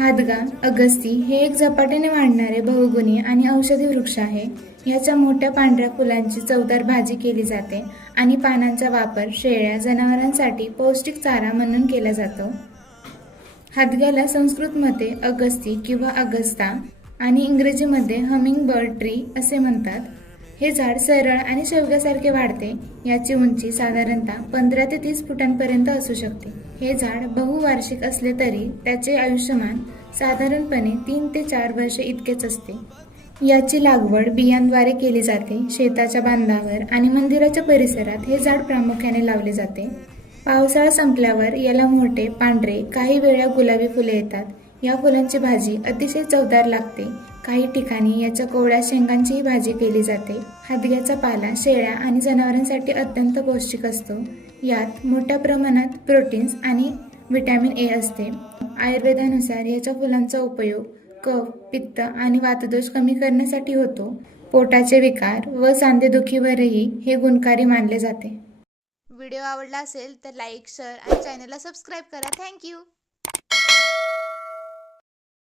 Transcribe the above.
हादगा अगस्ती हे एक झपाट्याने वाढणारे बहुगुणी आणि औषधी वृक्ष आहे. याच्या मोठ्या पांढऱ्या फुलांची चवदार भाजी केली जाते आणि पानांचा वापर शेळ्या जनावरांसाठी पौष्टिक चारा म्हणून केला जातो. हादग्याला संस्कृतमध्ये अगस्ती किंवा अगस्ता आणि इंग्रजीमध्ये हमिंग बर्ड ट्री असे म्हणतात. हे झाड सरळ आणि शेवग्यासारखे वाढते. याची उंची साधारणतः 15 ते 30 फुटांपर्यंत असू शकते. हे झाड बहुवार्षिक असले तरी त्याचे आयुष्यमान साधारणपणे 3 ते 4 वर्षे इतकेच असते. याची लागवड बियांद्वारे केली जाते. शेताच्या बांधावर आणि मंदिराच्या परिसरात हे झाड प्रामुख्याने लावले जाते. पावसाळा संपल्यावर याला मोठे पांढरे काही वेळा गुलाबी फुले येतात. या फुलांची भाजी अतिशय चवदार लागते. काही ठिकाणी याच्या कोवळ्या शेंगांचीही भाजी केली जाते. हादग्याचा पाला शेळ्या आणि जनावरांसाठी अत्यंत पौष्टिक असतो. यात मोठ्या प्रमाणात प्रोटीन्स आणि व्हिटॅमिन ए असते. आयुर्वेदानुसार याच्या फुलांचा उपयोग कफ, पित्त आणि वातदोष कमी करण्यासाठी होतो. पोटाचे विकार व सांधेदुखीवरही हे गुणकारी मानले जाते. व्हिडिओ आवडला असेल तर लाईक, शेअर आणि चॅनलला सबस्क्राईब करा. थँक्यू.